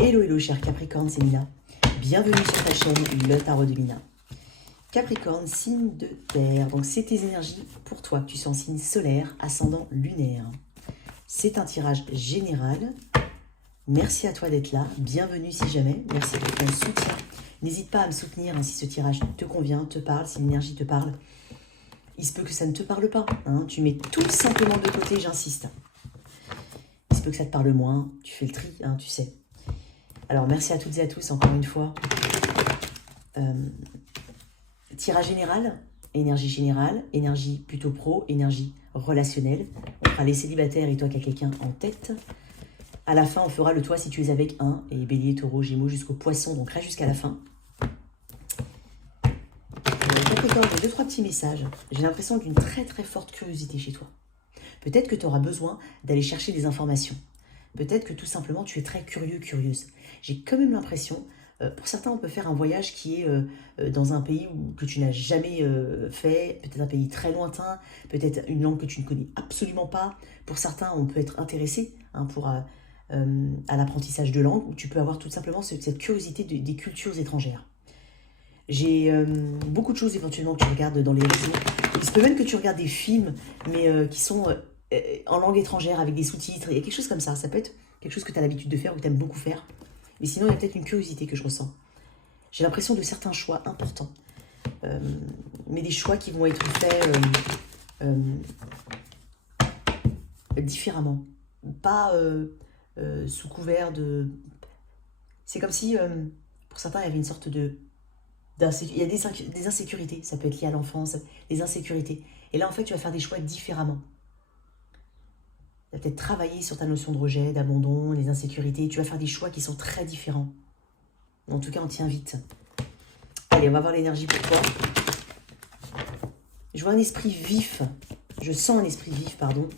Hello, hello, cher Capricorne, c'est Mina. Bienvenue sur ta chaîne, le tarot de Mina. Capricorne, signe de terre. Donc, c'est tes énergies pour toi. Tu sois en signe solaire, ascendant lunaire. C'est un tirage général. Merci à toi d'être là. Bienvenue si jamais. Merci pour ton soutien. N'hésite pas à me soutenir si ce tirage te convient, te parle, si l'énergie te parle. Il se peut que ça ne te parle pas. Tu mets tout simplement de côté, j'insiste. Il se peut que ça te parle moins. Tu fais le tri, tu sais. Alors, merci à toutes et à tous, encore une fois. Tirage général, énergie plutôt pro, énergie relationnelle. On fera les célibataires et toi qui as quelqu'un en tête. À la fin, on fera le toi si tu es avec un, et bélier, taureau, gémeaux jusqu'au poisson, donc reste jusqu'à la fin. Capricorne, j'ai 2-3 petits messages. J'ai l'impression d'une très très forte curiosité chez toi. Peut-être que tu auras besoin d'aller chercher des informations. Peut-être que tout simplement tu es très curieux, curieuse. J'ai quand même l'impression, pour certains on peut faire un voyage qui est dans un pays que tu n'as jamais fait, peut-être un pays très lointain, peut-être une langue que tu ne connais absolument pas. Pour certains on peut être intéressé à l'apprentissage de langue, ou tu peux avoir tout simplement cette curiosité des cultures étrangères. J'ai beaucoup de choses éventuellement que tu regardes dans les réseaux. Il se peut même que tu regardes des films, mais qui sont en langue étrangère avec des sous-titres. Il y a quelque chose comme ça. Ça peut être quelque chose que tu as l'habitude de faire ou que tu aimes beaucoup faire. Mais sinon, il y a peut-être une curiosité que je ressens. J'ai l'impression de certains choix importants. Mais des choix qui vont être faits différemment. Pas sous couvert de... C'est comme si, pour certains, il y avait une sorte de... Il y a des insécurités, ça peut être lié à l'enfance, des insécurités. Et là, en fait, tu vas faire des choix différemment. Tu vas peut-être travailler sur ta notion de rejet, d'abandon, les insécurités. Tu vas faire des choix qui sont très différents. En tout cas, on t'y invite. Allez, on va voir l'énergie pour toi. Je vois un esprit vif. Je sens un esprit vif, pardon.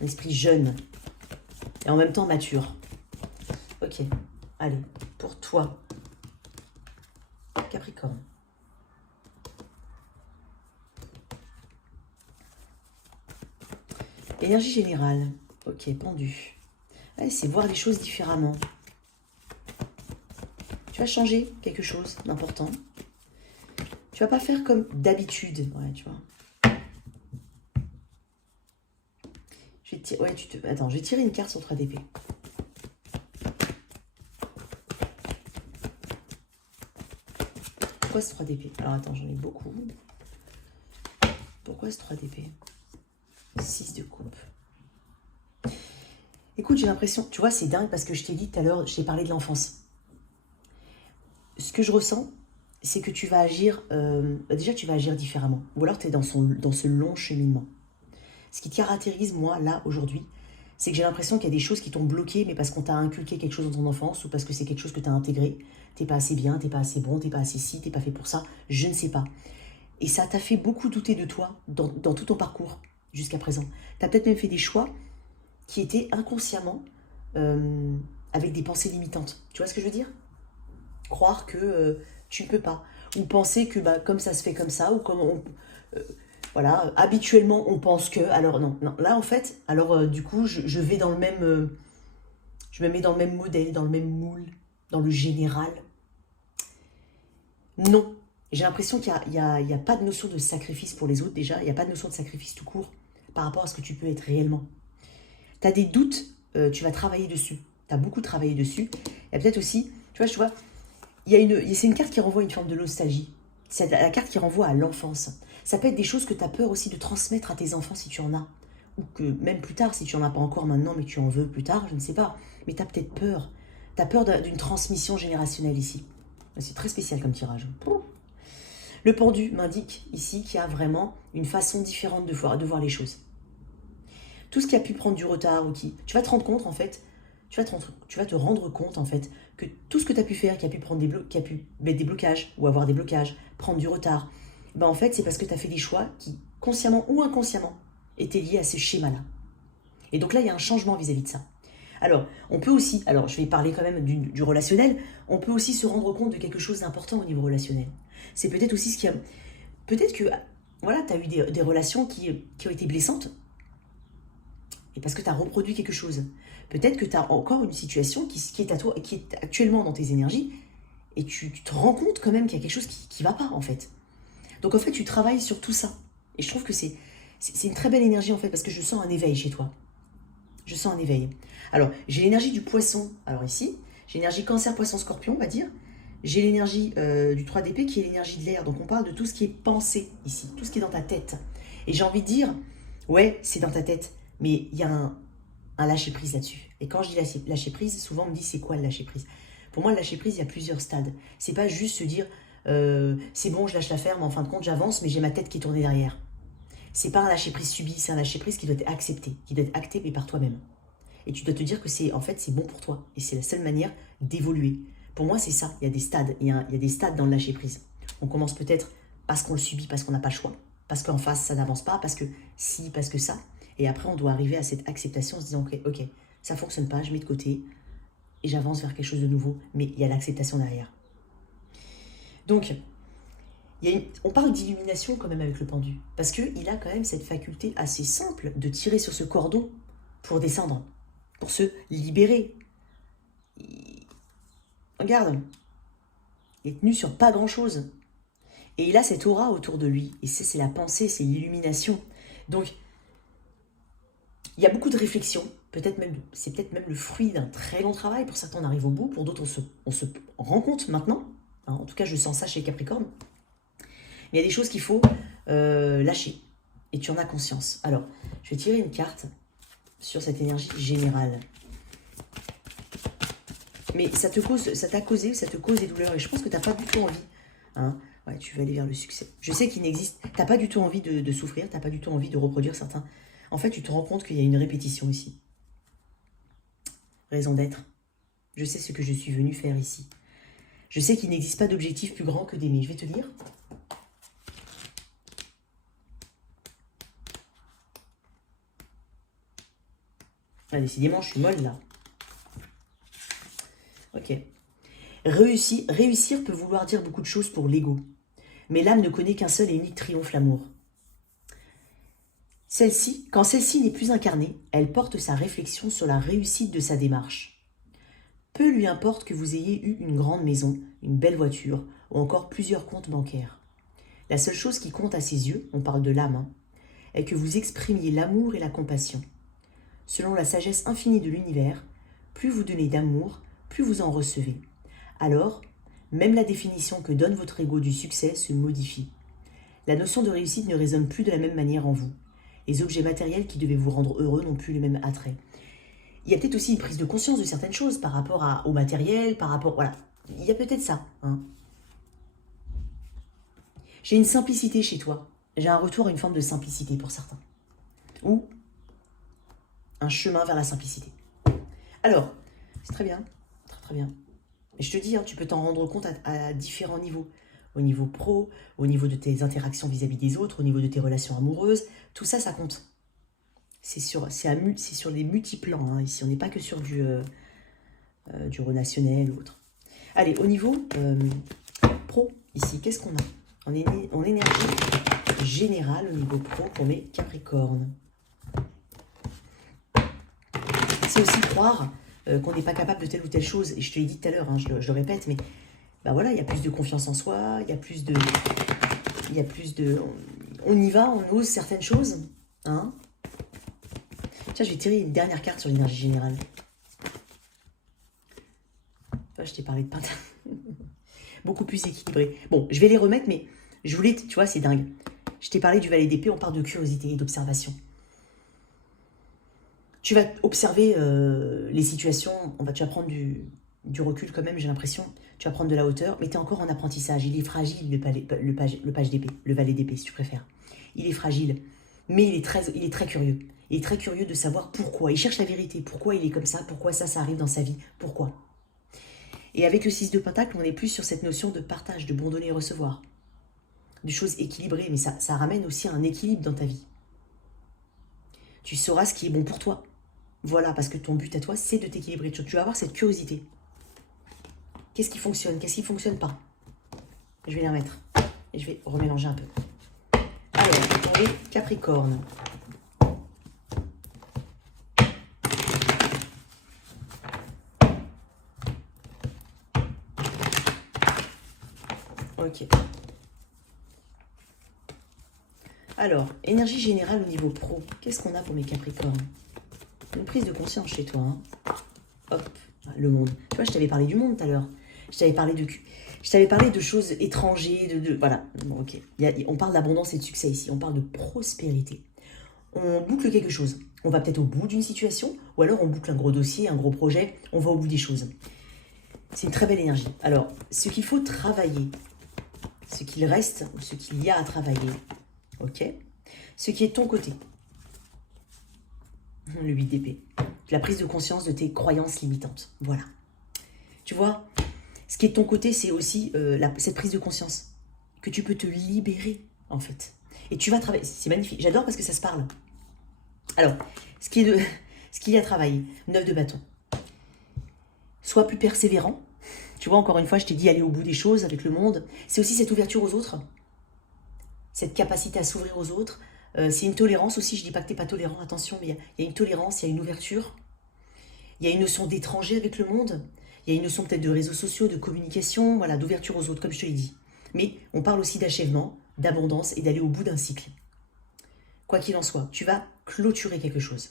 Un esprit jeune. Et en même temps mature. Ok, allez, pour toi. Capricorne. Énergie générale. Ok, pendu. Allez, c'est voir les choses différemment. Tu vas changer quelque chose d'important. Tu vas pas faire comme d'habitude. Ouais, tu vois. Attends, je vais tirer une carte sur 3 d'épée. Pourquoi ce 3 d'épée? Alors attends, j'en ai beaucoup. Pourquoi ce 3 d'épée? 6 de coupe. Écoute, j'ai l'impression, tu vois, c'est dingue parce que je t'ai dit tout à l'heure, je t'ai parlé de l'enfance. Ce que je ressens, c'est que tu vas agir, déjà tu vas agir différemment. Ou alors tu es dans ce long cheminement. Ce qui te caractérise, moi, là, aujourd'hui, c'est que j'ai l'impression qu'il y a des choses qui t'ont bloqué, mais parce qu'on t'a inculqué quelque chose dans ton enfance, ou parce que c'est quelque chose que tu as intégré. T'es pas assez bien, t'es pas assez bon, t'es pas assez ci, t'es pas fait pour ça, je ne sais pas. Et ça t'a fait beaucoup douter de toi dans tout ton parcours jusqu'à présent. Tu as peut-être même fait des choix qui étaient inconsciemment avec des pensées limitantes. Tu vois ce que je veux dire? Croire que tu ne peux pas. Ou penser que comme ça se fait comme ça, ou comme voilà, habituellement on pense que... Alors non, là en fait, alors du coup je vais dans le même... je me mets dans le même modèle, dans le même moule, dans le général. Non. J'ai l'impression qu'il n'y a pas de notion de sacrifice pour les autres déjà. Il n'y a pas de notion de sacrifice tout court par rapport à ce que tu peux être réellement. Tu as des doutes, tu vas travailler dessus. Tu as beaucoup travaillé dessus. Il y a peut-être aussi, tu vois, c'est une carte qui renvoie à une forme de nostalgie. C'est la carte qui renvoie à l'enfance. Ça peut être des choses que tu as peur aussi de transmettre à tes enfants si tu en as. Ou que même plus tard, si tu n'en as pas encore maintenant, mais que tu en veux plus tard, je ne sais pas. Mais tu as peut-être peur. Tu as peur d'une transmission générationnelle ici. C'est très spécial comme tirage. Le pendu m'indique ici qu'il y a vraiment une façon différente de voir les choses. Tout ce qui a pu prendre du retard, ou tu vas te rendre compte en fait, tu vas te rendre compte en fait que tout ce que tu as pu faire, qui a pu mettre des blocages ou avoir des blocages, prendre du retard, en fait c'est parce que tu as fait des choix qui, consciemment ou inconsciemment, étaient liés à ce schéma-là. Et donc là, il y a un changement vis-à-vis de ça. Alors, on peut aussi, alors je vais parler quand même du relationnel, on peut aussi se rendre compte de quelque chose d'important au niveau relationnel. C'est peut-être aussi ce qui a... Peut-être que, voilà, tu as eu des relations qui ont été blessantes, et parce que tu as reproduit quelque chose. Peut-être que tu as encore une situation qui est à toi, qui est actuellement dans tes énergies, et tu te rends compte quand même qu'il y a quelque chose qui ne va pas, en fait. Donc, en fait, tu travailles sur tout ça. Et je trouve que c'est une très belle énergie, en fait, parce que je sens un éveil chez toi. Je sens un éveil. Alors, j'ai l'énergie du poisson. Alors ici, j'ai l'énergie cancer, poisson, scorpion, on va dire. J'ai l'énergie du 3 d'épée qui est l'énergie de l'air. Donc, on parle de tout ce qui est pensé ici, tout ce qui est dans ta tête. Et j'ai envie de dire, ouais, c'est dans ta tête, mais il y a un lâcher-prise là-dessus. Et quand je dis lâcher-prise, souvent on me dit, c'est quoi le lâcher-prise? Pour moi, le lâcher-prise, il y a plusieurs stades. C'est pas juste se dire, c'est bon, je lâche l'affaire, mais en fin de compte, j'avance, mais j'ai ma tête qui est tournée derrière. C'est pas un lâcher-prise subi, c'est un lâcher-prise qui doit être accepté, qui doit être acté, mais par toi-même. Et tu dois te dire que c'est en fait, c'est bon pour toi. Et c'est la seule manière d'évoluer. Pour moi, c'est ça. Il y a des stades. Il y a des stades dans le lâcher-prise. On commence peut-être parce qu'on le subit, parce qu'on n'a pas le choix. Parce qu'en face, ça n'avance pas. Parce que si, parce que ça. Et après, on doit arriver à cette acceptation en se disant, ok, ça ne fonctionne pas, je mets de côté. Et j'avance vers quelque chose de nouveau. Mais il y a l'acceptation derrière. Donc, on parle d'illumination quand même avec le pendu. Parce qu'il a quand même cette faculté assez simple de tirer sur ce cordon pour descendre. Pour se libérer. Regarde, il est tenu sur pas grand-chose. Et il a cette aura autour de lui. Et c'est la pensée, c'est l'illumination. Donc, il y a beaucoup de réflexions. C'est peut-être même le fruit d'un très long travail. Pour certains, on arrive au bout. Pour d'autres, on se rend compte maintenant. Hein, en tout cas, je sens ça chez Capricorne. Mais il y a des choses qu'il faut lâcher. Et tu en as conscience. Alors, je vais tirer une carte sur cette énergie générale. Mais ça te cause des douleurs. Et je pense que tu n'as pas du tout envie. Hein, ouais, tu veux aller vers le succès. Je sais qu'il n'existe. Tu n'as pas du tout envie de souffrir. Tu n'as pas du tout envie de reproduire certains. En fait, tu te rends compte qu'il y a une répétition ici. Raison d'être. Je sais ce que je suis venu faire ici. Je sais qu'il n'existe pas d'objectif plus grand que d'aimer. Je vais te dire. Ah, décidément, je suis molle là. Ok. Réussir peut vouloir dire beaucoup de choses pour l'ego. Mais l'âme ne connaît qu'un seul et unique triomphe, l'amour. Quand celle-ci n'est plus incarnée, elle porte sa réflexion sur la réussite de sa démarche. Peu lui importe que vous ayez eu une grande maison, une belle voiture ou encore plusieurs comptes bancaires. La seule chose qui compte à ses yeux, on parle de l'âme, est que vous exprimiez l'amour et la compassion. Selon la sagesse infinie de l'univers, plus vous donnez d'amour, plus vous en recevez. Alors, même la définition que donne votre ego du succès se modifie. La notion de réussite ne résonne plus de la même manière en vous. Les objets matériels qui devaient vous rendre heureux n'ont plus le même attrait. Il y a peut-être aussi une prise de conscience de certaines choses par rapport au matériel, par rapport... Voilà, il y a peut-être ça. Hein. J'ai une simplicité chez toi. J'ai un retour à une forme de simplicité pour certains. Ou un chemin vers la simplicité. Alors, c'est très bien. Très très bien. Et je te dis, hein, tu peux t'en rendre compte à différents niveaux. Au niveau pro, au niveau de tes interactions vis-à-vis des autres, au niveau de tes relations amoureuses. Tout ça, ça compte. C'est sur les multiplans. Hein, ici, on n'est pas que sur du relationnel ou autre. Allez, au niveau pro, ici, qu'est-ce qu'on a en énergie générale, au niveau pro, pour mes Capricornes. C'est aussi croire qu'on n'est pas capable de telle ou telle chose. Et je te l'ai dit tout à l'heure, hein, je le répète, mais ben voilà, il y a plus de confiance en soi, il y a plus de... On y va, on ose certaines choses. Hein. Tiens, je vais tirer une dernière carte sur l'énergie générale. Je t'ai parlé de peintre. Beaucoup plus équilibré. Bon, je vais les remettre, mais je voulais... Tu vois, c'est dingue. Je t'ai parlé du valet d'épée, on parle de curiosité et d'observation. Tu vas observer les situations, tu vas prendre du recul quand même, j'ai l'impression. Tu vas prendre de la hauteur, mais tu es encore en apprentissage. Il est fragile, le page d'épée, le valet d'épée, si tu préfères. Il est fragile, mais il est très curieux. Il est très curieux de savoir pourquoi. Il cherche la vérité. Pourquoi il est comme ça? Pourquoi ça arrive dans sa vie? Pourquoi? Et avec le 6 de Pentacle, on est plus sur cette notion de partage, de bon donner et recevoir. De choses équilibrées, mais ça ramène aussi un équilibre dans ta vie. Tu sauras ce qui est bon pour toi. Voilà, parce que ton but à toi, c'est de t'équilibrer. Tu vas avoir cette curiosité. Qu'est-ce qui fonctionne? Qu'est-ce qui ne fonctionne pas? Je vais les remettre. Et je vais remélanger un peu. Alors, pour les Capricornes. Ok. Alors, énergie générale au niveau pro. Qu'est-ce qu'on a pour mes Capricornes? Une prise de conscience chez toi. Hein. Hop, le monde. Tu vois, je t'avais parlé du monde tout à l'heure. Je t'avais parlé de choses étrangères, voilà. Bon, ok. On parle d'abondance et de succès ici. On parle de prospérité. On boucle quelque chose. On va peut-être au bout d'une situation, ou alors on boucle un gros dossier, un gros projet. On va au bout des choses. C'est une très belle énergie. Alors, ce qu'il faut travailler, ce qu'il reste, ou ce qu'il y a à travailler, ok, ce qui est de ton côté, le 8 d'épée, la prise de conscience de tes croyances limitantes, voilà. Tu vois, ce qui est de ton côté, c'est aussi cette prise de conscience, que tu peux te libérer, en fait. Et tu vas travailler, c'est magnifique, j'adore parce que ça se parle. Alors, ce qu'il y a à travailler, 9 de bâton. Sois plus persévérant. Tu vois, encore une fois, je t'ai dit aller au bout des choses avec le monde. C'est aussi cette ouverture aux autres, cette capacité à s'ouvrir aux autres. C'est une tolérance aussi, je ne dis pas que tu n'es pas tolérant, attention, mais il y a une tolérance, il y a une ouverture. Il y a une notion d'étranger avec le monde. Il y a une notion peut-être de réseaux sociaux, de communication, voilà, d'ouverture aux autres, comme je te l'ai dit. Mais on parle aussi d'achèvement, d'abondance et d'aller au bout d'un cycle. Quoi qu'il en soit, tu vas clôturer quelque chose.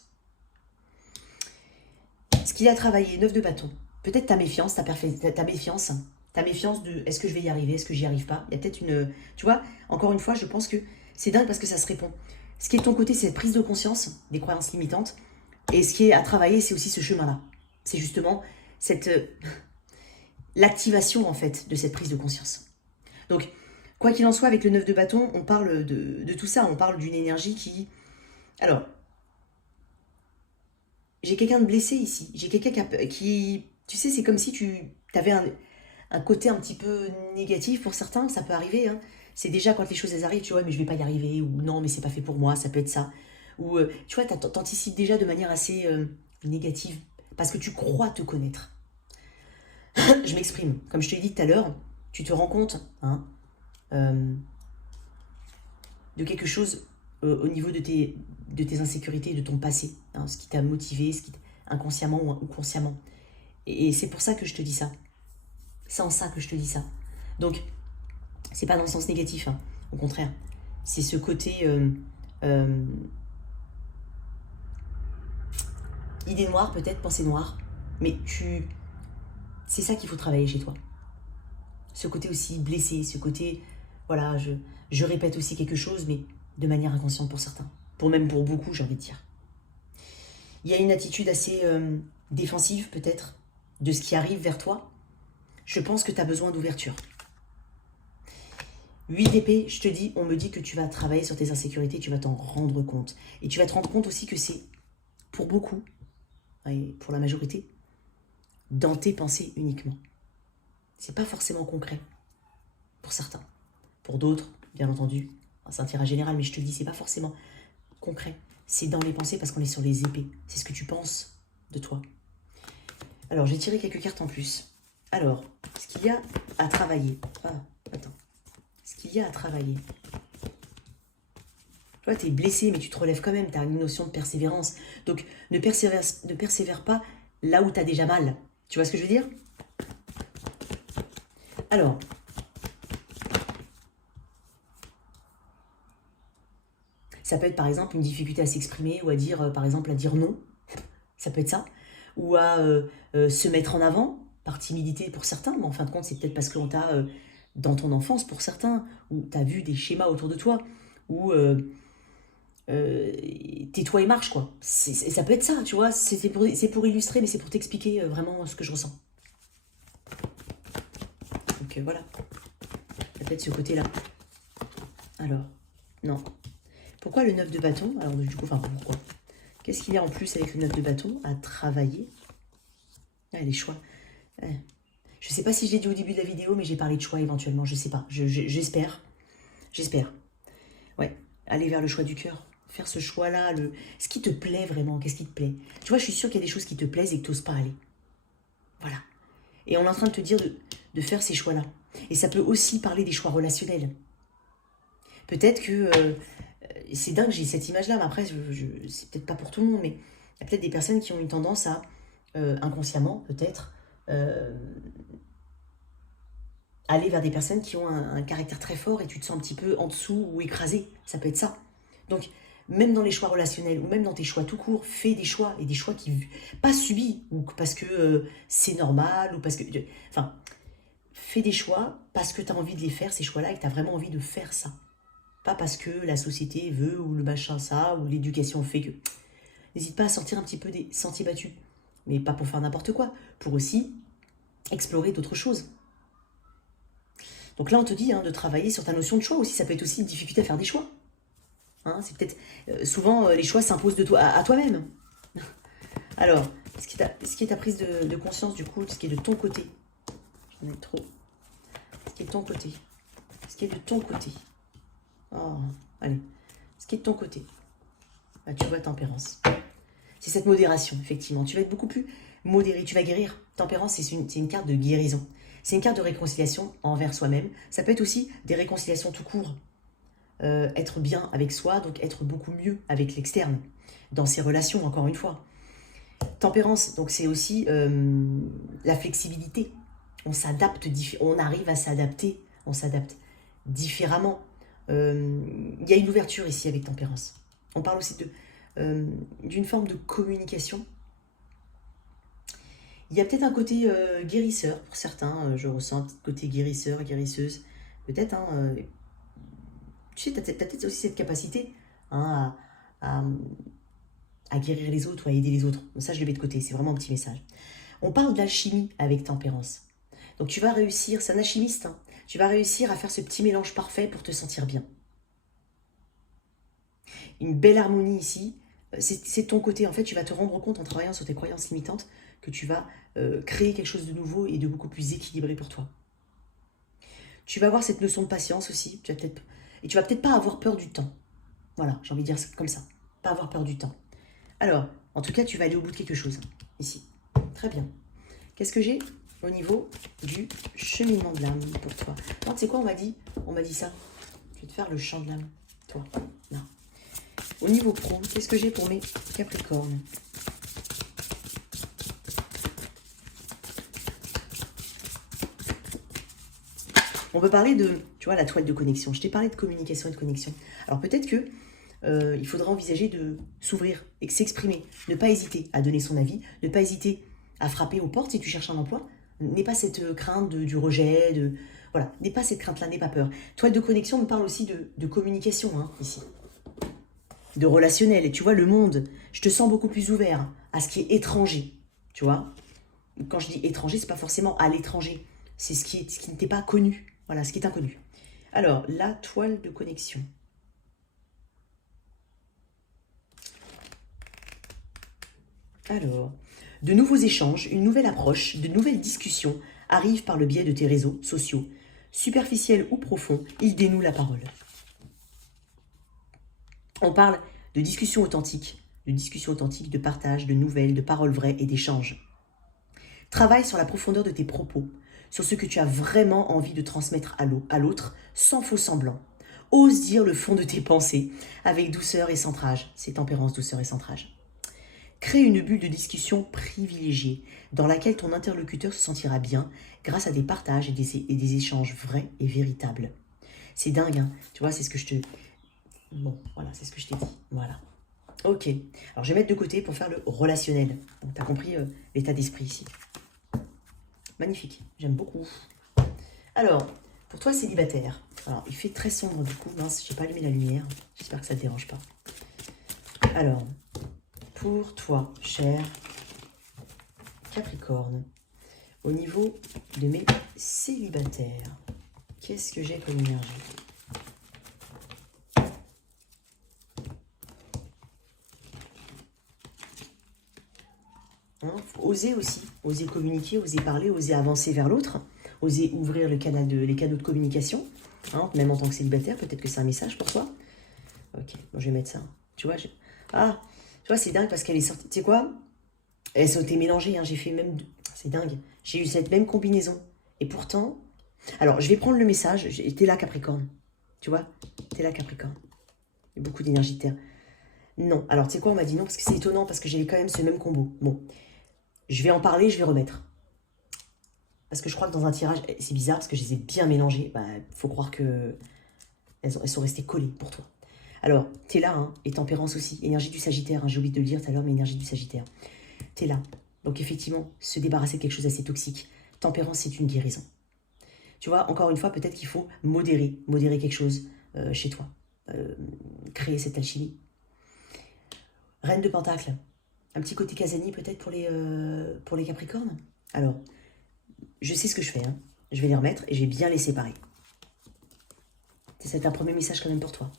Ce qu'il y a à travailler, 9 de bâton. Peut-être ta méfiance, ta méfiance de est-ce que je vais y arriver, est-ce que j'y arrive pas. Il y a peut-être une... Tu vois, encore une fois, je pense que c'est dingue parce que ça se répond. Ce qui est de ton côté, c'est cette prise de conscience des croyances limitantes. Et ce qui est à travailler, c'est aussi ce chemin-là. C'est justement cette... l'activation, en fait, de cette prise de conscience. Donc, quoi qu'il en soit, avec le 9 de bâton, on parle de tout ça. On parle d'une énergie qui... Alors, j'ai quelqu'un de blessé ici. J'ai quelqu'un qui... Tu sais, c'est comme si tu avais un côté un petit peu négatif pour certains. Ça peut arriver, hein. C'est déjà quand les choses elles arrivent, tu vois, mais je vais pas y arriver. Ou non, mais c'est pas fait pour moi, ça peut être ça. Ou, tu vois, t'anticipes déjà de manière assez négative. Parce que tu crois te connaître. Je m'exprime. Comme je te l'ai dit tout à l'heure, tu te rends compte hein, de quelque chose au niveau de tes insécurités, de ton passé. Hein, ce qui t'a motivé, inconsciemment ou consciemment. Et c'est pour ça que je te dis ça. C'est en ça que je te dis ça. Donc, c'est pas dans le sens négatif, hein. Au contraire. C'est ce côté idée noire, peut-être, pensée noire. Mais c'est ça qu'il faut travailler chez toi. Ce côté aussi blessé, ce côté... Voilà, je répète aussi quelque chose, mais de manière inconsciente pour certains. Même pour beaucoup, j'ai envie de dire. Il y a une attitude assez défensive, peut-être, de ce qui arrive vers toi. Je pense que tu as besoin d'ouverture. 8 d'épée, je te dis, on me dit que tu vas travailler sur tes insécurités, tu vas t'en rendre compte. Et tu vas te rendre compte aussi que c'est, pour beaucoup, et pour la majorité, dans tes pensées uniquement. C'est pas forcément concret, pour certains. Pour d'autres, bien entendu, c'est un tirage général, mais je te le dis, c'est pas forcément concret. C'est dans les pensées parce qu'on est sur les épées. C'est ce que tu penses de toi. Alors, j'ai tiré quelques cartes en plus. Alors, ce qu'il y a à travailler. Ah, attends. Ce qu'il y a à travailler. Tu vois, tu es blessé, mais tu te relèves quand même. Tu as une notion de persévérance. Donc, ne persévère pas là où tu as déjà mal. Tu vois ce que je veux dire? Alors, ça peut être par exemple une difficulté à s'exprimer ou à dire, par exemple, à dire non. Ça peut être ça. Ou à se mettre en avant, par timidité pour certains. Mais en fin de compte, c'est peut-être parce qu'on t'a, dans ton enfance pour certains, ou tu as vu des schémas autour de toi, ou tais-toi et marche, quoi. Ça peut être ça, tu vois. C'est pour illustrer, mais c'est pour t'expliquer vraiment ce que je ressens. Donc voilà. Il y a peut-être ce côté-là. Alors, non. Pourquoi le 9 de bâton? Alors du coup, enfin pourquoi? Qu'est-ce qu'il y a en plus avec le 9 de bâton à travailler? Ah, les choix. Je ne sais pas si je l'ai dit au début de la vidéo, mais j'ai parlé de choix éventuellement. Je ne sais pas. J'espère. J'espère. Ouais. Aller vers le choix du cœur. Faire ce choix-là. Ce qui te plaît vraiment. Qu'est-ce qui te plaît? Tu vois, je suis sûre qu'il y a des choses qui te plaisent et que tu n'oses pas aller. Voilà. Et on est en train de te dire de faire ces choix-là. Et ça peut aussi parler des choix relationnels. Peut-être que... c'est dingue, j'ai cette image-là, mais après, c'est peut-être pas pour tout le monde, mais il y a peut-être des personnes qui ont une tendance à, inconsciemment, peut-être, aller vers des personnes qui ont un caractère très fort et tu te sens un petit peu en dessous ou écrasé. Ça peut être ça. Donc, même dans les choix relationnels ou même dans tes choix tout court, fais des choix et des choix qui pas subis ou parce que c'est normal ou parce que... Enfin, fais des choix parce que tu as envie de les faire, ces choix-là, et que tu as vraiment envie de faire ça. Pas parce que la société veut ou le machin ça ou l'éducation fait que... N'hésite pas à sortir un petit peu des sentiers battus. Mais pas pour faire n'importe quoi, pour aussi explorer d'autres choses. Donc là, on te dit de travailler sur ta notion de choix aussi. Ça peut être aussi une difficulté à faire des choix. C'est peut-être... souvent, les choix s'imposent de toi, à toi-même. Alors, ce qui est ta prise de conscience, du coup, ce qui est de ton côté. J'en ai trop. Ce qui est de ton côté. Ce qui est de ton côté. Oh, allez. Ce qui est de ton côté. Bah, tu vois, tempérance. C'est cette modération, effectivement. Tu vas être beaucoup plus modéré. Tu vas guérir. Tempérance, c'est une carte de guérison. C'est une carte de réconciliation envers soi-même. Ça peut être aussi des réconciliations tout court. Être bien avec soi, donc être beaucoup mieux avec l'externe. Dans ses relations, encore une fois. Tempérance, donc c'est aussi la flexibilité. On s'adapte, on arrive à s'adapter. On s'adapte différemment. Il y a une ouverture ici avec tempérance. On parle aussi d'une forme de communication. Il y a peut-être un côté guérisseur pour certains. Je ressens un côté guérisseur, guérisseuse. Peut-être, tu sais, tu as peut-être aussi cette capacité à guérir les autres ou à aider les autres. Ça, je le mets de côté. C'est vraiment un petit message. On parle d'alchimie avec tempérance. Donc, tu vas réussir, c'est un alchimiste. Tu vas réussir à faire ce petit mélange parfait pour te sentir bien. Une belle harmonie ici. C'est ton côté. En fait, tu vas te rendre compte en travaillant sur tes croyances limitantes que tu vas créer quelque chose de nouveau et de beaucoup plus équilibré pour toi. Tu vas avoir cette notion de patience aussi. Et tu vas peut-être pas avoir peur du temps. Voilà, j'ai envie de dire comme ça. Pas avoir peur du temps. Alors, en tout cas, tu vas aller au bout de quelque chose. Ici. Très bien. Qu'est-ce que j'ai au niveau du cheminement de l'âme pour toi? Non, tu sais quoi, on m'a dit ça. Je vais te faire le chant de l'âme. Toi. Non. Au niveau pro, qu'est-ce que j'ai pour mes Capricornes? On peut parler de, tu vois, la toile de connexion. Je t'ai parlé de communication et de connexion. Alors peut-être que il faudra envisager de s'ouvrir et de s'exprimer. Ne pas hésiter à donner son avis. Ne pas hésiter à frapper aux portes si tu cherches un emploi. N'aie pas cette crainte du rejet. Voilà, n'aie pas cette crainte-là, n'aie pas peur. Toile de connexion me parle aussi de communication, ici. De relationnel. Et tu vois, le monde, je te sens beaucoup plus ouvert à ce qui est étranger. Tu vois, quand je dis étranger, c'est pas forcément à l'étranger. C'est ce qui ne t'est pas connu. Voilà, ce qui est inconnu. Alors, la toile de connexion. Alors, de nouveaux échanges, une nouvelle approche, de nouvelles discussions arrivent par le biais de tes réseaux sociaux. Superficiels ou profonds, ils dénouent la parole. On parle de discussions authentiques, de partage, de nouvelles, de paroles vraies et d'échanges. Travaille sur la profondeur de tes propos, sur ce que tu as vraiment envie de transmettre à l'autre, sans faux semblant. Ose dire le fond de tes pensées, avec douceur et centrage. C'est tempérance, douceur et centrage. Crée une bulle de discussion privilégiée, dans laquelle ton interlocuteur se sentira bien, grâce à des partages et des échanges vrais et véritables. C'est dingue, tu vois, c'est ce que je te... Bon, voilà, c'est ce que je t'ai dit. Voilà. Ok. Alors, je vais mettre de côté pour faire le relationnel. Donc, tu as compris l'état d'esprit ici. Magnifique. J'aime beaucoup. Alors, pour toi, célibataire. Alors, il fait très sombre du coup. Mince, je n'ai pas allumé la lumière. J'espère que ça ne te dérange pas. Alors, pour toi, cher Capricorne, au niveau de mes célibataires, qu'est-ce que j'ai comme énergie? Faut oser aussi, oser communiquer, oser parler, oser avancer vers l'autre, oser ouvrir les canaux de communication, même en tant que célibataire, peut-être que c'est un message pour toi. Ok, bon, je vais mettre ça. Tu vois, tu vois, c'est dingue parce qu'elle est sortie. Tu sais quoi? Elles ont été mélangées, j'ai fait même... C'est dingue. J'ai eu cette même combinaison. Et pourtant... Alors, je vais prendre le message. T'es là, Capricorne. Tu vois? T'es là, Capricorne. Il y a beaucoup d'énergie de terre. Non. Alors, tu sais quoi? On m'a dit non parce que c'est étonnant parce que j'ai quand même ce même combo. Bon. Je vais en parler, je vais remettre. Parce que je crois que dans un tirage, c'est bizarre parce que je les ai bien mélangées. Bah, faut croire que elles sont restées collées pour toi. Alors, t'es là, hein, et tempérance aussi. Énergie du Sagittaire, hein, j'ai oublié de le dire tout à l'heure, mais énergie du Sagittaire. T'es là. Donc effectivement, se débarrasser de quelque chose d'assez toxique. Tempérance, c'est une guérison. Tu vois, encore une fois, peut-être qu'il faut modérer quelque chose chez toi. Créer cette alchimie. Reine de Pentacle. Un petit côté Casani peut-être pour les Capricornes. Alors, je sais ce que je fais. Hein. Je vais les remettre et je vais bien les séparer. C'est un premier message quand même pour toi.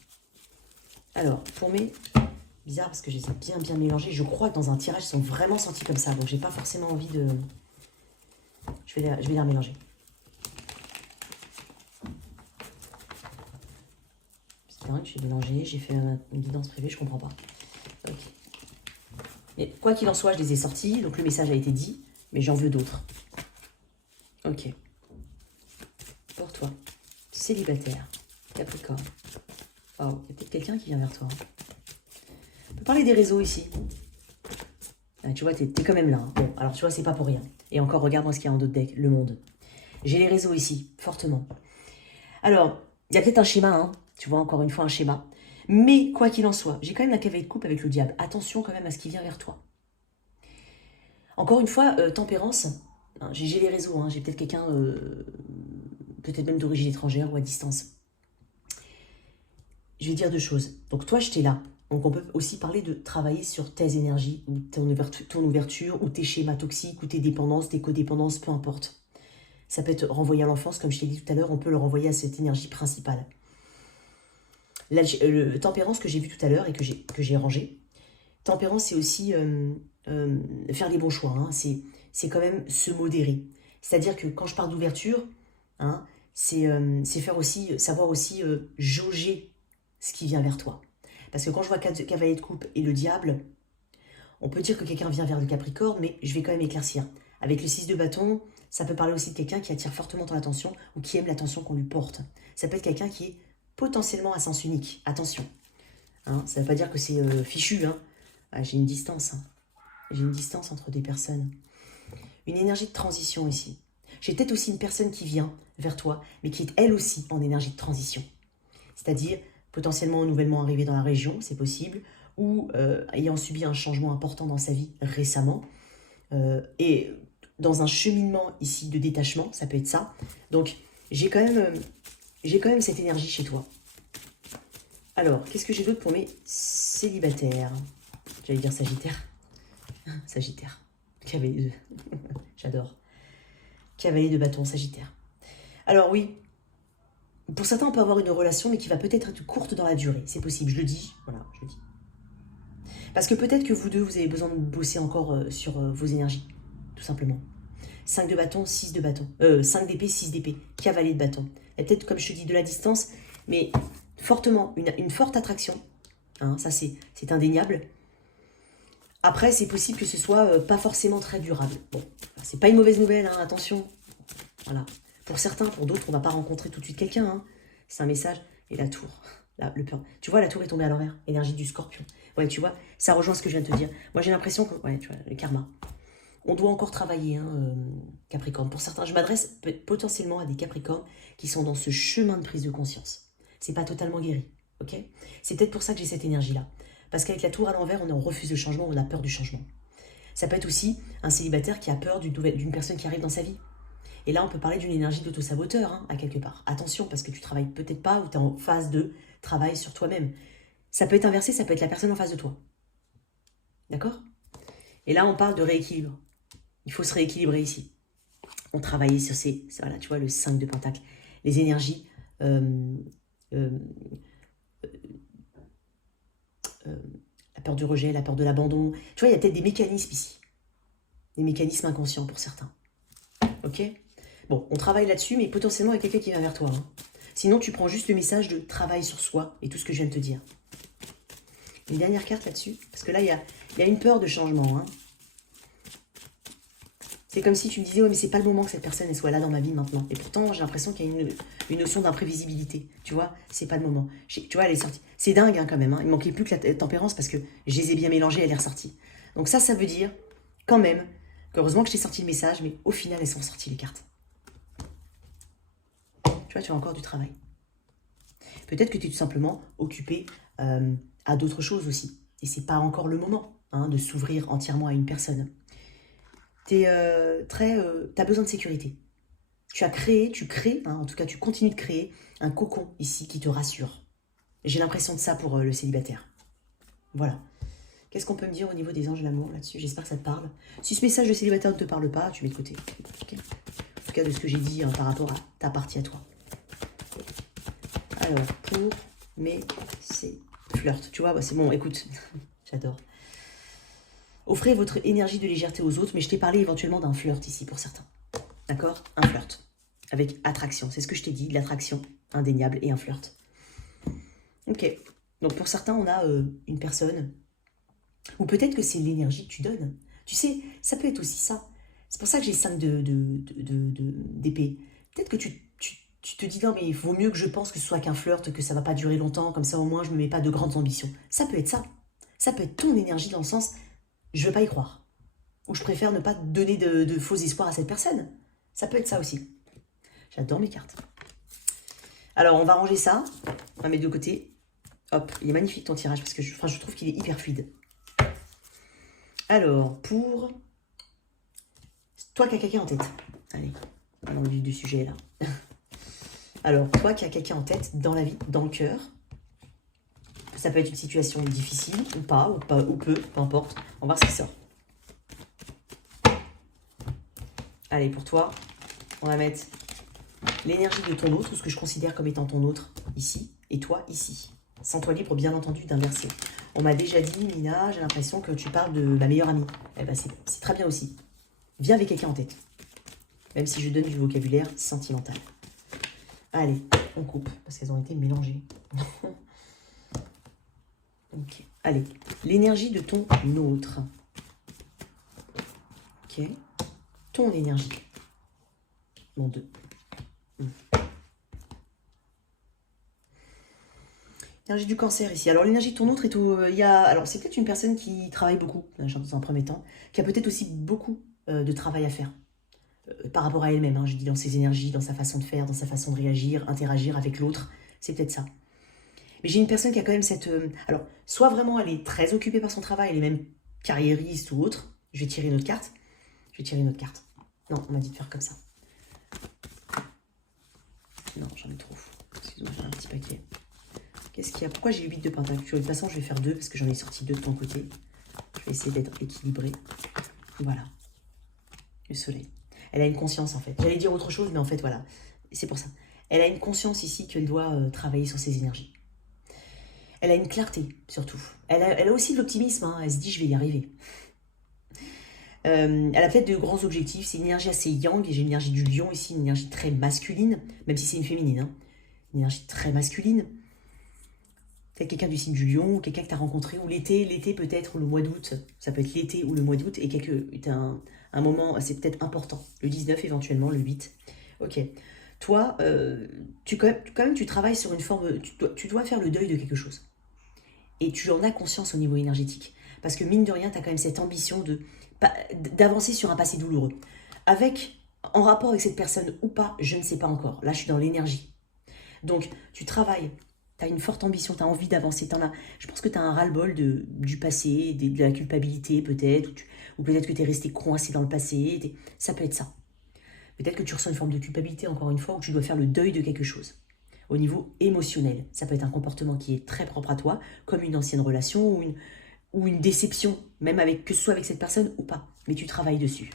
Alors, pour mes... Bizarre parce que je les ai bien mélangés. Je crois que dans un tirage, ils sont vraiment sentis comme ça. Donc, j'ai pas forcément envie de... Je vais les remélanger. C'est dingue, j'ai mélangé. J'ai fait une guidance privée, je comprends pas. Ok. Mais quoi qu'il en soit, je les ai sortis. Donc, le message a été dit. Mais j'en veux d'autres. Ok. Pour toi. Célibataire. Capricorne. Oh, il y a peut-être quelqu'un qui vient vers toi. On peut parler des réseaux ici. Ah, tu vois, t'es quand même là. Hein. Bon, alors tu vois, c'est pas pour rien. Et encore, regarde-moi ce qu'il y a en d'autres decks. Le monde. J'ai les réseaux ici, fortement. Alors, il y a peut-être un schéma, hein. Tu vois, encore une fois, un schéma. Mais, quoi qu'il en soit, j'ai quand même la cavalier de coupe avec le diable. Attention quand même à ce qui vient vers toi. Encore une fois, tempérance. Hein, j'ai les réseaux, hein. J'ai peut-être quelqu'un, peut-être même d'origine étrangère ou à distance. Je vais dire deux choses. Donc toi, je t'ai là. Donc on peut aussi parler de travailler sur tes énergies, ou ton ouverture, ou tes schémas toxiques, ou tes dépendances, tes codépendances, peu importe. Ça peut être renvoyé à l'enfance, comme je t'ai dit tout à l'heure, on peut le renvoyer à cette énergie principale. Le tempérance que j'ai vu tout à l'heure et que j'ai rangé. Tempérance, c'est aussi faire les bons choix. Hein. C'est quand même se modérer. C'est-à-dire que quand je parle d'ouverture, hein, c'est faire aussi, savoir aussi jauger ce qui vient vers toi. Parce que quand je vois cavalier de coupe et le diable, on peut dire que quelqu'un vient vers le Capricorne, mais je vais quand même éclaircir. Avec le 6 de bâton, ça peut parler aussi de quelqu'un qui attire fortement ton attention ou qui aime l'attention qu'on lui porte. Ça peut être quelqu'un qui est potentiellement à sens unique. Attention. Hein, ça ne veut pas dire que c'est fichu. Hein. Ah, j'ai une distance. Hein. J'ai une distance entre des personnes. Une énergie de transition ici. J'ai peut-être aussi une personne qui vient vers toi, mais qui est elle aussi en énergie de transition. C'est-à-dire potentiellement nouvellement arrivé dans la région, c'est possible, ou ayant subi un changement important dans sa vie récemment, et dans un cheminement ici de détachement, ça peut être ça. Donc, j'ai quand même cette énergie chez toi. Alors, qu'est-ce que j'ai d'autre pour mes célibataires? J'allais dire Sagittaire. Sagittaire. Cavalier de... J'adore. Cavalier de bâton, Sagittaire. Alors oui, pour certains, on peut avoir une relation, mais qui va peut-être être courte dans la durée. C'est possible, je le dis. Voilà, je le dis. Parce que peut-être que vous deux, vous avez besoin de bosser encore sur vos énergies, tout simplement. 5 de bâton, 6 de bâton. 5 d'épée, 6 d'épée. Cavalier de bâton. Et peut-être, comme je te dis, de la distance, mais fortement, une forte attraction. Hein, ça, c'est indéniable. Après, c'est possible que ce soit pas forcément très durable. Bon, c'est pas une mauvaise nouvelle, hein, attention. Voilà. Pour certains, pour d'autres, on va pas rencontrer tout de suite quelqu'un. Hein. C'est un message. Et la tour. Là, tu vois, la tour est tombée à l'envers. Énergie du scorpion. Ouais, tu vois, ça rejoint ce que je viens de te dire. Moi, j'ai l'impression que... Ouais, tu vois, le karma. On doit encore travailler, hein, Capricorne. Pour certains, je m'adresse potentiellement à des Capricornes qui sont dans ce chemin de prise de conscience. C'est pas totalement guéri, ok? C'est peut-être pour ça que j'ai cette énergie-là. Parce qu'avec la tour à l'envers, on refuse le changement, on a peur du changement. Ça peut être aussi un célibataire qui a peur d'une personne qui arrive dans sa vie. Et là, on peut parler d'une énergie d'auto-saboteur, hein, à quelque part. Attention, parce que tu travailles peut-être pas ou tu es en phase de travail sur toi-même. Ça peut être inversé, ça peut être la personne en face de toi. D'accord? Et là, on parle de rééquilibre. Il faut se rééquilibrer ici. On travaille sur voilà, tu vois, le 5 de pentacle. Les énergies... la peur du rejet, la peur de l'abandon. Tu vois, il y a peut-être des mécanismes ici. Des mécanismes inconscients pour certains. Ok? Bon, on travaille là-dessus, mais potentiellement avec quelqu'un qui vient vers toi. Hein. Sinon, tu prends juste le message de travail sur soi et tout ce que je viens de te dire. Une dernière carte là-dessus, parce que là, il y a une peur de changement. Hein. C'est comme si tu me disais, ouais, mais c'est pas le moment que cette personne elle soit là dans ma vie maintenant. Et pourtant, j'ai l'impression qu'il y a une notion d'imprévisibilité. Tu vois, c'est pas le moment. Tu vois, elle est sortie. C'est dingue hein, quand même. Hein. Il manquait plus que la tempérance parce que je les ai bien mélangées, elle est ressortie. Donc ça veut dire quand même qu'heureusement que je t'ai sorti le message, mais au final, elles sont sorties les cartes. vois, tu as encore du travail. Peut-être que tu es tout simplement occupé à d'autres choses aussi. Et c'est pas encore le moment hein, de s'ouvrir entièrement à une personne. T'as besoin de sécurité. Tu crées, hein, en tout cas tu continues de créer un cocon ici qui te rassure. J'ai l'impression de ça pour le célibataire. Voilà. Qu'est-ce qu'on peut me dire au niveau des anges de l'amour là-dessus? J'espère que ça te parle. Si ce message de célibataire ne te parle pas, tu mets de côté. Okay. En tout cas de ce que j'ai dit hein, par rapport à ta partie à toi. Alors, pour mes flirts. Tu vois, bah, c'est bon, écoute, j'adore. Offrez votre énergie de légèreté aux autres, mais je t'ai parlé éventuellement d'un flirt ici pour certains. D'accord? Un flirt. Avec attraction. C'est ce que je t'ai dit, de l'attraction indéniable et un flirt. Ok. Donc pour certains, on a une personne, ou peut-être que c'est l'énergie que tu donnes. Tu sais, ça peut être aussi ça. C'est pour ça que j'ai 5 d'épée. Peut-être que tu te dis, non mais il vaut mieux que je pense que ce soit qu'un flirt, que ça va pas durer longtemps, comme ça au moins je me mets pas de grandes ambitions. Ça peut être ça. Ça peut être ton énergie dans le sens, je veux pas y croire. Ou je préfère ne pas donner de faux espoirs à cette personne. Ça peut être ça aussi. J'adore mes cartes. Alors, on va ranger ça. On va mettre de côté. Hop, il est magnifique ton tirage parce que je trouve qu'il est hyper fluide. Alors, pour toi qui as quelqu'un en tête. Allez, dans le vif du sujet là. Alors, toi qui as quelqu'un en tête, dans la vie, dans le cœur. Ça peut être une situation difficile ou pas, ou peu importe. On va voir ce qui sort. Allez, pour toi, on va mettre l'énergie de ton autre, ce que je considère comme étant ton autre, ici, et toi, ici. Sens-toi libre, bien entendu, d'inverser. On m'a déjà dit, Nina, j'ai l'impression que tu parles de ma meilleure amie. Eh ben, c'est très bien aussi. Viens avec quelqu'un en tête. Même si je donne du vocabulaire sentimental. Allez, on coupe, parce qu'elles ont été mélangées. Ok. Allez, l'énergie de ton autre. Ok. Ton énergie. Bon, 2. L'énergie du cancer ici. Alors l'énergie de ton autre est au... alors c'est peut-être une personne qui travaille beaucoup, dans un premier temps, qui a peut-être aussi beaucoup de travail à faire. Par rapport à elle-même, hein, je dis dans ses énergies, dans sa façon de faire, dans sa façon de réagir, interagir avec l'autre. C'est peut-être ça. Mais j'ai une personne qui a quand même cette... alors, soit vraiment elle est très occupée par son travail, elle est même carriériste ou autre. Je vais tirer une autre carte. Non, on m'a dit de faire comme ça. Non, j'en ai trop. Excuse-moi, j'ai un petit paquet. Qu'est-ce qu'il y a? Pourquoi j'ai 8 de pentacle? De toute façon, je vais faire 2 parce que j'en ai sorti 2 de ton côté. Je vais essayer d'être équilibré. Voilà. Le soleil. Elle a une conscience, en fait. J'allais dire autre chose, mais en fait, voilà. C'est pour ça. Elle a une conscience ici qu'elle doit travailler sur ses énergies. Elle a une clarté, surtout. Elle a aussi de l'optimisme. Hein. Elle se dit, je vais y arriver. Elle a peut-être de grands objectifs. C'est une énergie assez yang. Et j'ai une énergie du lion ici, une énergie très masculine. Même si c'est une féminine. Hein. Une énergie très masculine. Peut-être quelqu'un du signe du lion, ou quelqu'un que tu as rencontré, ou l'été peut-être, ou le mois d'août. Ça peut être l'été ou le mois d'août. Et un moment, c'est peut-être important. Le 19 éventuellement, le 8. Ok. Toi, quand même, tu travailles sur une forme... Tu dois faire le deuil de quelque chose. Et tu en as conscience au niveau énergétique. Parce que mine de rien, tu as quand même cette ambition d'avancer sur un passé douloureux. En rapport avec cette personne ou pas, je ne sais pas encore. Là, je suis dans l'énergie. Donc, tu travailles, tu as une forte ambition, tu as envie d'avancer. Je pense que tu as un ras-le-bol du passé, de la culpabilité peut-être, ou peut-être que tu es resté coincé dans le passé. Ça peut être ça. Peut-être que tu ressens une forme de culpabilité, encore une fois, où tu dois faire le deuil de quelque chose. Au niveau émotionnel, ça peut être un comportement qui est très propre à toi, comme une ancienne relation ou une déception, même que ce soit avec cette personne ou pas. Mais tu travailles dessus.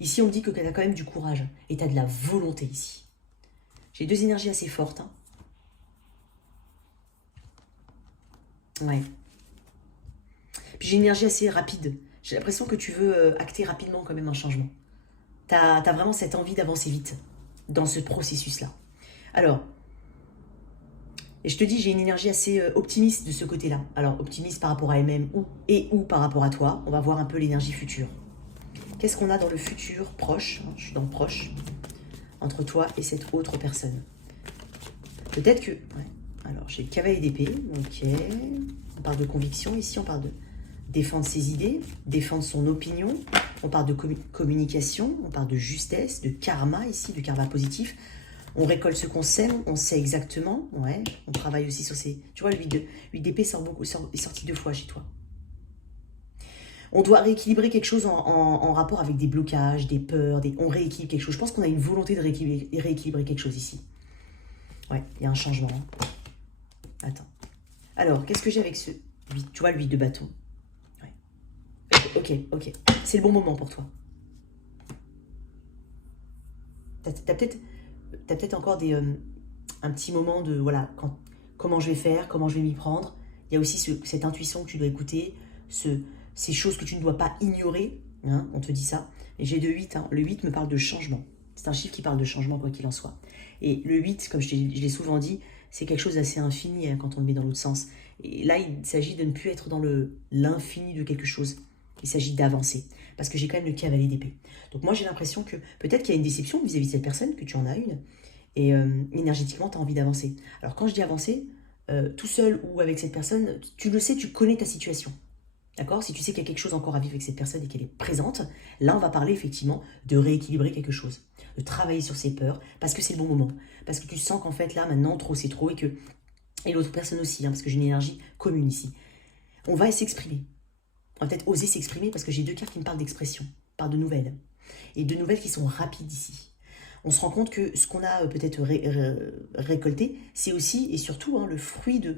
Ici, on me dit que tu as quand même du courage et tu as de la volonté ici. J'ai 2 énergies assez fortes. Hein. Ouais. Puis j'ai une énergie assez rapide. J'ai l'impression que tu veux acter rapidement quand même un changement. T'as vraiment cette envie d'avancer vite dans ce processus-là. Alors, et je te dis, j'ai une énergie assez optimiste de ce côté-là. Alors, optimiste par rapport à elle-même ou par rapport à toi. On va voir un peu l'énergie future. Qu'est-ce qu'on a dans le futur proche? Je suis dans le proche. Entre toi et cette autre personne. Peut-être que... Ouais. Alors, j'ai le cavalier d'épée. Ok. On parle de conviction. Ici, on parle de défendre ses idées, défendre son opinion. On parle de communication. On parle de justesse, de karma ici, de karma positif. On récolte ce qu'on sème, on sait exactement. Ouais, on travaille aussi sur ces... Tu vois, le 8 d'épée est sorti 2 fois chez toi. On doit rééquilibrer quelque chose en rapport avec des blocages, des peurs, on rééquilibre quelque chose. Je pense qu'on a une volonté de rééquilibrer quelque chose ici. Ouais, il y a un changement. Attends. Alors, qu'est-ce que j'ai avec ce 8? Tu vois, le 8 de bâton. Ouais. Ok. C'est le bon moment pour toi. T'as peut-être encore un petit moment de, voilà, comment je vais faire, comment je vais m'y prendre. Il y a aussi cette intuition que tu dois écouter, ces choses que tu ne dois pas ignorer. Hein, on te dit ça. Et j'ai de 8. Hein. Le 8 me parle de changement. C'est un chiffre qui parle de changement, quoi qu'il en soit. Et le 8, comme je l'ai souvent dit, c'est quelque chose d'assez infini hein, quand on le met dans l'autre sens. Et là, il s'agit de ne plus être dans l'infini de quelque chose. Il s'agit d'avancer. Parce que j'ai quand même le cavalier d'épée. Donc moi, j'ai l'impression que peut-être qu'il y a une déception vis-à-vis de cette personne, que tu en as une. Et énergétiquement, tu as envie d'avancer. Alors quand je dis avancer, tout seul ou avec cette personne, tu le sais, tu connais ta situation. D'accord? Si tu sais qu'il y a quelque chose encore à vivre avec cette personne et qu'elle est présente, là, on va parler effectivement de rééquilibrer quelque chose, de travailler sur ses peurs, parce que c'est le bon moment. Parce que tu sens qu'en fait, là, maintenant, trop, c'est trop, et l'autre personne aussi, hein, parce que j'ai une énergie commune ici. On va s'exprimer. On va peut-être oser s'exprimer, parce que j'ai 2 cartes qui me parlent d'expression, par de nouvelles. Et de nouvelles qui sont rapides ici. On se rend compte que ce qu'on a peut-être récolté, c'est aussi et surtout hein, le fruit de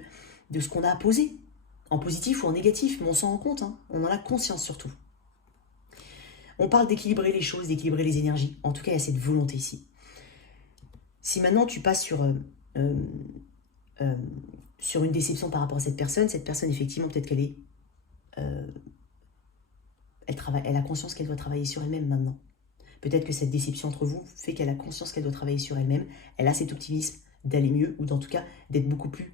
ce qu'on a posé, en positif ou en négatif, mais on s'en rend compte, hein, on en a conscience surtout. On parle d'équilibrer les choses, d'équilibrer les énergies. En tout cas, il y a cette volonté ici. Si maintenant tu passes sur une déception par rapport à cette personne effectivement, peut-être qu'elle est... elle a conscience qu'elle doit travailler sur elle-même maintenant. Peut-être que cette déception entre vous fait qu'elle a conscience qu'elle doit travailler sur elle-même. Elle a cet optimisme d'aller mieux, ou en tout cas d'être beaucoup plus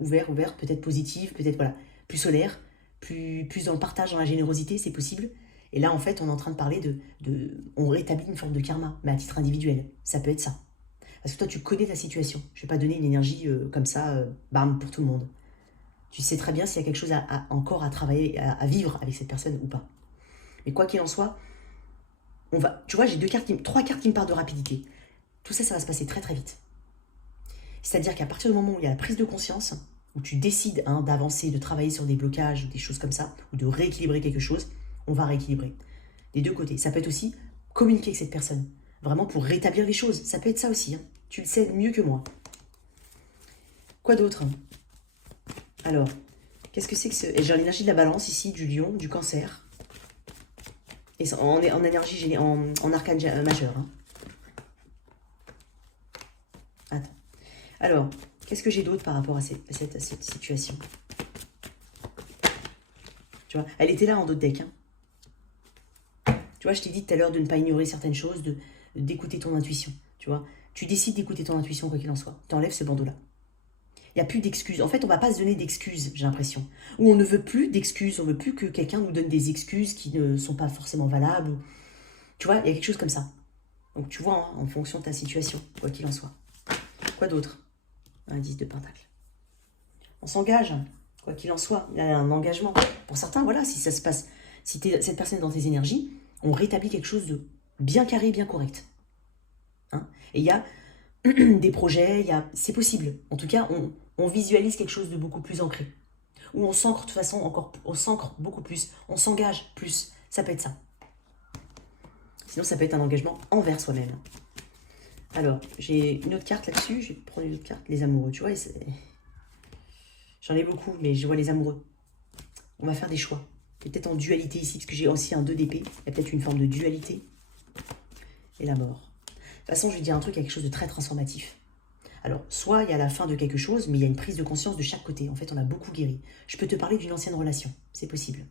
ouverte, peut-être positive, peut-être voilà, plus solaire, plus dans le partage, dans la générosité, c'est possible. Et là, en fait, on est en train de parler on rétablit une forme de karma, mais à titre individuel. Ça peut être ça. Parce que toi, tu connais ta situation. Je ne vais pas donner une énergie comme ça, bam, pour tout le monde. Tu sais très bien s'il y a quelque chose encore à travailler, à vivre avec cette personne ou pas. Mais quoi qu'il en soit, tu vois, j'ai 3 cartes qui me parlent de rapidité. Tout ça, ça va se passer très très vite. C'est-à-dire qu'à partir du moment où il y a la prise de conscience, où tu décides hein, d'avancer, de travailler sur des blocages, ou des choses comme ça, ou de rééquilibrer quelque chose, on va rééquilibrer. Des 2 côtés. Ça peut être aussi communiquer avec cette personne. Vraiment pour rétablir les choses. Ça peut être ça aussi. Hein. Tu le sais mieux que moi. Quoi d'autre? Alors, qu'est-ce que c'est que ce... J'ai l'énergie de la balance ici, du lion, du cancer. Et en énergie, en arcane majeur. Hein. Attends. Alors, qu'est-ce que j'ai d'autre par rapport à cette situation? Tu vois, elle était là en d'autres decks. Hein. Tu vois, je t'ai dit tout à l'heure de ne pas ignorer certaines choses, d'écouter ton intuition. Tu vois, tu décides d'écouter ton intuition quoi qu'il en soit. Tu enlèves ce bandeau-là. Il n'y a plus d'excuses. En fait, on ne va pas se donner d'excuses, j'ai l'impression. Ou on ne veut plus d'excuses. On ne veut plus que quelqu'un nous donne des excuses qui ne sont pas forcément valables. Tu vois, il y a quelque chose comme ça. Donc tu vois, hein, en fonction de ta situation, quoi qu'il en soit. Quoi d'autre? Un 10 de pentacle. On s'engage, quoi qu'il en soit. Il y a un engagement. Pour certains, voilà, si ça se passe, si cette personne est dans tes énergies, on rétablit quelque chose de bien carré, bien correct. Hein, et il y a des projets, c'est possible. En tout cas, on visualise quelque chose de beaucoup plus ancré. Où on s'ancre de toute façon on s'ancre beaucoup plus, on s'engage plus. Ça peut être ça. Sinon, ça peut être un engagement envers soi-même. Alors, j'ai une autre carte là-dessus. Je vais prendre une autre carte. Les amoureux, tu vois. J'en ai beaucoup, mais je vois les amoureux. On va faire des choix. Peut-être en dualité ici, parce que j'ai aussi un 2 d'épée. Il y a peut-être une forme de dualité. Et la mort. De toute façon, je vais dire un truc, il y a quelque chose de très transformatif. Alors, soit il y a la fin de quelque chose, mais il y a une prise de conscience de chaque côté. En fait, on a beaucoup guéri. Je peux te parler d'une ancienne relation. C'est possible.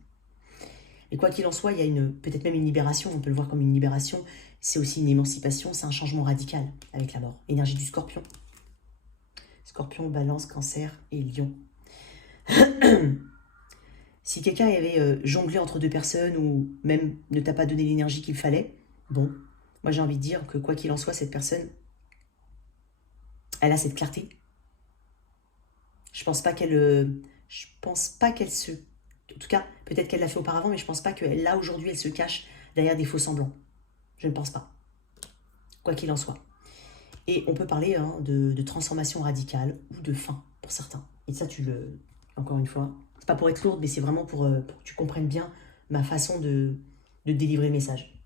Et quoi qu'il en soit, il y a peut-être même une libération. On peut le voir comme une libération. C'est aussi une émancipation. C'est un changement radical avec la mort. Énergie du scorpion. Scorpion, balance, cancer et lion. Si quelqu'un avait jonglé entre 2 personnes ou même ne t'a pas donné l'énergie qu'il fallait, bon, moi j'ai envie de dire que quoi qu'il en soit, cette personne, elle a cette clarté. Je pense pas qu'elle se... En tout cas, peut-être qu'elle l'a fait auparavant, mais je pense pas que là, aujourd'hui, elle se cache derrière des faux semblants. Je ne pense pas. Quoi qu'il en soit. Et on peut parler hein, de transformation radicale ou de fin pour certains. Et ça, encore une fois, c'est pas pour être lourde, mais c'est vraiment pour que tu comprennes bien ma façon de délivrer le message.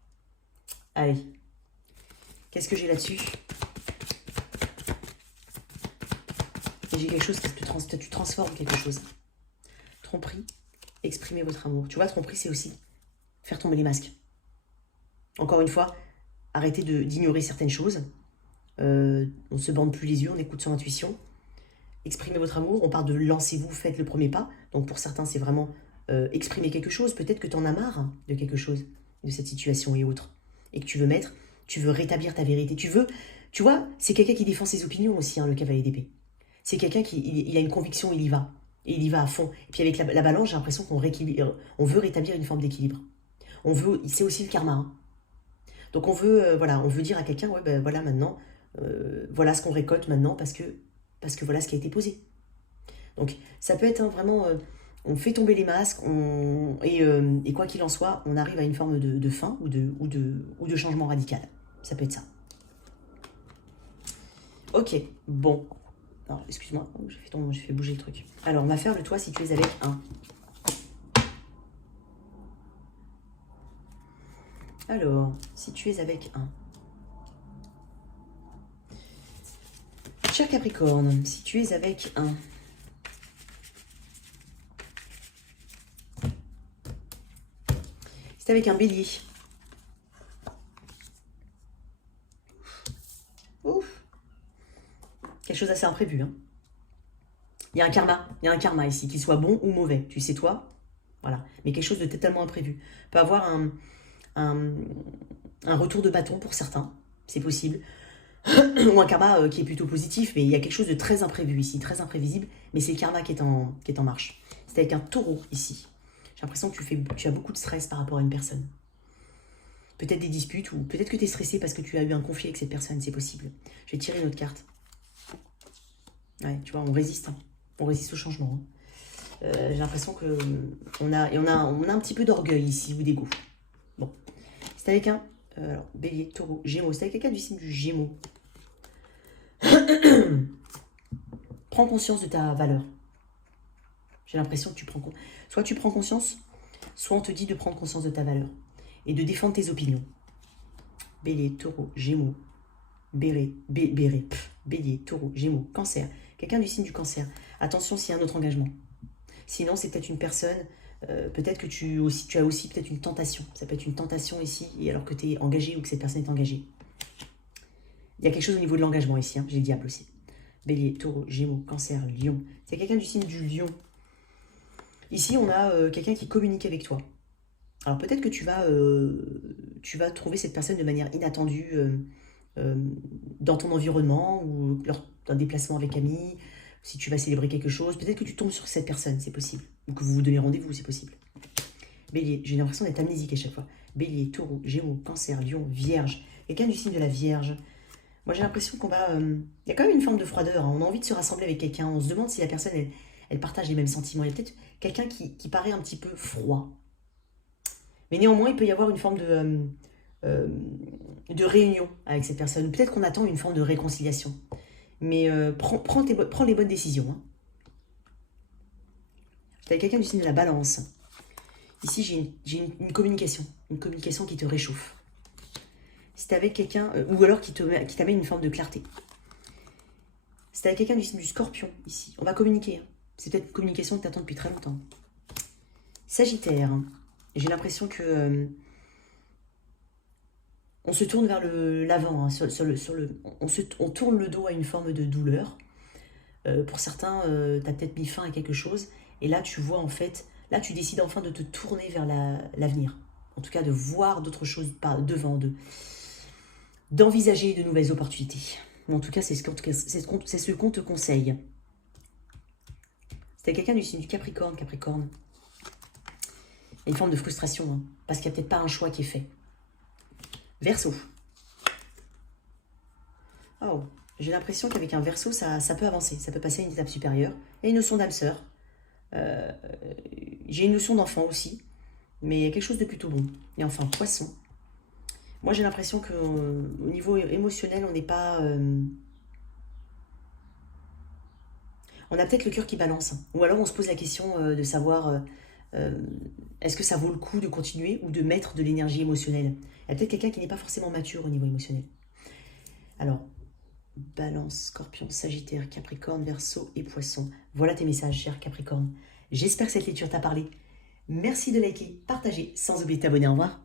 Allez, qu'est-ce que j'ai là-dessus? Et j'ai quelque chose que tu transformes quelque chose. Tromperie, exprimer votre amour. Tu vois, tromperie, c'est aussi faire tomber les masques. Encore une fois, arrêtez d'ignorer certaines choses. On ne se bande plus les yeux, on écoute son intuition. Exprimez votre amour, on parle de lancez-vous, faites le premier pas. Donc pour certains, c'est vraiment exprimer quelque chose. Peut-être que tu en as marre hein, de quelque chose, de cette situation et autres. Et que tu veux rétablir ta vérité. Tu vois, c'est quelqu'un qui défend ses opinions aussi, hein, le cavalier d'épée. C'est quelqu'un qui il a une conviction, il y va. Et il y va à fond. Et puis avec la balance, j'ai l'impression qu'on veut rétablir une forme d'équilibre. C'est aussi le karma. Hein. Donc on veut, on veut dire à quelqu'un, ouais, ben voilà maintenant, voilà ce qu'on récolte maintenant parce que voilà ce qui a été posé. Donc ça peut être hein, vraiment, on fait tomber les masques, et quoi qu'il en soit, on arrive à une forme de fin ou de changement radical. Ça peut être ça. Ok, bon. Alors, excuse-moi, j'ai fait bouger le truc. Alors, on va faire le toit si tu es avec un. Alors, si tu es avec un. Cher Capricorne, si tu es avec un. C'est avec un bélier. Ouf. Quelque chose d'assez imprévu. Hein. Il y a un karma ici, qu'il soit bon ou mauvais. Tu sais toi, voilà. Mais quelque chose de totalement imprévu. Peut avoir un retour de bâton pour certains, c'est possible. Ou un karma qui est plutôt positif, mais il y a quelque chose de très imprévu ici, très imprévisible, mais c'est le karma qui est en marche. C'est avec un taureau ici. J'ai l'impression que tu as beaucoup de stress par rapport à une personne. Peut-être des disputes, ou peut-être que tu es stressé parce que tu as eu un conflit avec cette personne, c'est possible. Je vais tirer une autre carte. Ouais, tu vois, on résiste. Hein. On résiste au changement. Hein. J'ai l'impression qu'on a un petit peu d'orgueil ici, ou d'ego. Bon. C'est avec un bélier, taureau, gémeaux. C'est avec quelqu'un du signe du gémeaux. Prends conscience de ta valeur. J'ai l'impression que soit tu prends conscience, soit on te dit de prendre conscience de ta valeur et de défendre tes opinions. Bélier, taureau, gémeaux, bélier, taureau, gémeaux, cancer. Quelqu'un du signe du cancer. Attention s'il y a un autre engagement. Sinon, c'est peut-être une personne, peut-être que tu as aussi peut-être une tentation. Ça peut être une tentation ici, et alors que tu es engagé ou que cette personne est engagée. Il y a quelque chose au niveau de l'engagement ici, hein. J'ai le diable aussi. Bélier, taureau, gémeaux, cancer, lion. C'est quelqu'un du signe du lion. Ici, on a quelqu'un qui communique avec toi. Alors peut-être que tu vas trouver cette personne de manière inattendue dans ton environnement ou lors d'un déplacement avec amis, si tu vas célébrer quelque chose. Peut-être que tu tombes sur cette personne, c'est possible. Ou que vous vous donnez rendez-vous, c'est possible. Bélier, j'ai l'impression d'être amnésique à chaque fois. Bélier, taureau, gémeaux, cancer, lion, vierge. Quelqu'un du signe de la vierge. Moi, j'ai l'impression qu'on va... Il y a quand même une forme de froideur. Hein. On a envie de se rassembler avec quelqu'un. On se demande si la personne, elle partage les mêmes sentiments. Il y a peut-être quelqu'un qui paraît un petit peu froid. Mais néanmoins, il peut y avoir une forme de réunion avec cette personne. Peut-être qu'on attend une forme de réconciliation. Mais prends les bonnes décisions. Hein. Tu as quelqu'un du signe de la balance. Ici, j'ai une communication. Une communication qui te réchauffe. Si tu es avec quelqu'un, ou alors qui t'amène une forme de clarté. Si tu es avec quelqu'un du signe du scorpion, ici, on va communiquer. Hein. C'est peut-être une communication que tu attends depuis très longtemps. Sagittaire, j'ai l'impression que on se tourne vers l'avant. Hein, on tourne le dos à une forme de douleur. Pour certains, tu as peut-être mis fin à quelque chose. Et là, tu vois en fait, là, tu décides enfin de te tourner vers l'avenir. En tout cas, de voir d'autres choses devant, d'envisager de nouvelles opportunités. En tout cas, c'est ce qu'on te conseille. C'était quelqu'un du signe du Capricorne. Il y a une forme de frustration, hein, parce qu'il n'y a peut-être pas un choix qui est fait. Verseau. Oh, j'ai l'impression qu'avec un Verseau, ça peut avancer, ça peut passer à une étape supérieure. Il y a une notion d'âme sœur. J'ai une notion d'enfant aussi, mais quelque chose de plutôt bon. Et enfin, Poisson. Moi, j'ai l'impression qu'au niveau émotionnel, on n'est pas... on a peut-être le cœur qui balance. Ou alors on se pose la question de savoir euh, est-ce que ça vaut le coup de continuer ou de mettre de l'énergie émotionnelle. Il y a peut-être quelqu'un qui n'est pas forcément mature au niveau émotionnel. Alors, Balance, Scorpion, Sagittaire, Capricorne, Verseau et Poisson. Voilà tes messages, cher Capricorne. J'espère que cette lecture t'a parlé. Merci de liker, partager, sans oublier de t'abonner. Au revoir.